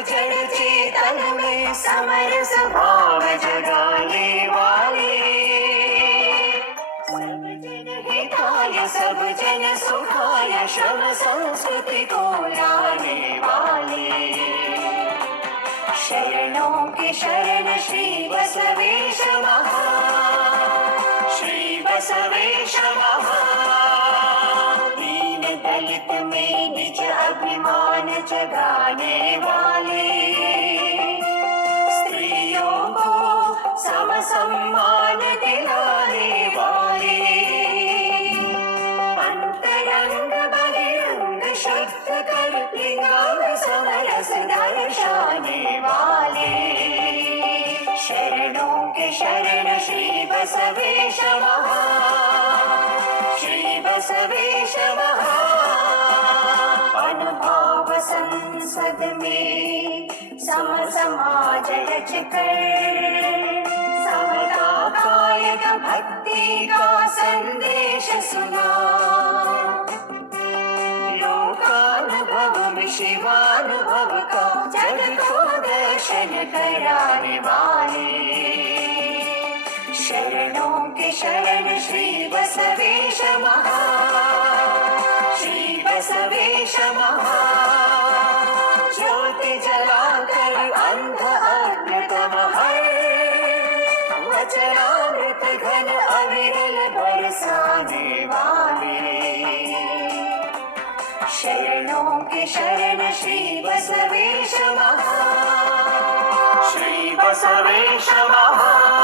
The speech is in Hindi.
जड़ चेतन में समरस भाव जगाने वाले, सब जन हिताय सब जन सुखाय श्रम संस्कृति को लाने वाले। शरणों के शरण श्री बसवेश महा, श्री बसवेश महा। दीन दलित में निज अभिमान जगाने वाले, स्त्रियों को सम सम्मान दिलाने वाले, अंतरंग बहिरंग शुद्ध कर लिंगांग समरस दर्शाने वाले। शरणों के शरण श्री बसवेश महा, श्री बसवेश महा। अनुभाव संसद में सम समाज रच कर, समता कायक भक्ति का संदेश सुना। लोकानुभव में शिवानुभव का जग को दर्शन कराने वाले। शरणों के शरण श्री बसवेश महा, श्री बसवेश महा। ज्योति जलाकर अंध अज्ञतम हर, वचनामृत घन अविरल बरसाने वाले। शरणों के शरण श्री बसवेश महा, श्री बसवेश महा।